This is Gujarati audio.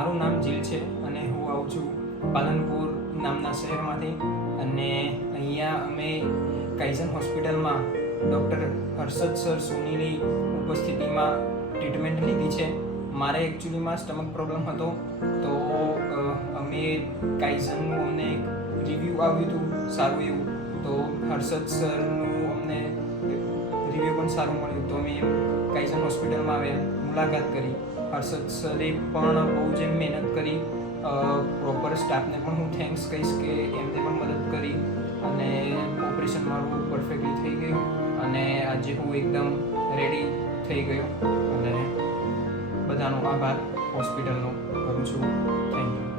મારું નામ જીલ છે અને હું આવું છું પાલનપુર નામના શહેરમાંથી. અને અહીંયા અમે કાઇઝન હોસ્પિટલમાં ડૉક્ટર હર્ષદ સર સોનીની ઉપસ્થિતિમાં ટ્રીટમેન્ટ લીધી છે. મારે એકચ્યુઅલીમાં સ્ટમક પ્રોબ્લેમ હતો, તો અમે કાઇઝનનું અમને એક રિવ્યૂ આવ્યું હતું સારું એવું, તો હર્ષદ સરનું અમને રિવ્યૂ પણ સારું મળ્યું, તો અમે કાઇઝન હોસ્પિટલમાં આવ્યા, મુલાકાત કરી. હર્ષદ સરે પણ બહુ જ મહેનત કરી. પ્રોપર સ્ટાફને પણ હું થેન્ક્સ કહીશ કે એમને પણ મદદ કરી અને ઓપરેશન મારું પરફેક્ટલી થઈ ગયું અને આજે હું એકદમ રેડી થઈ ગયો. અને બધાનો આભાર હોસ્પિટલનો કરું છું. Thank you.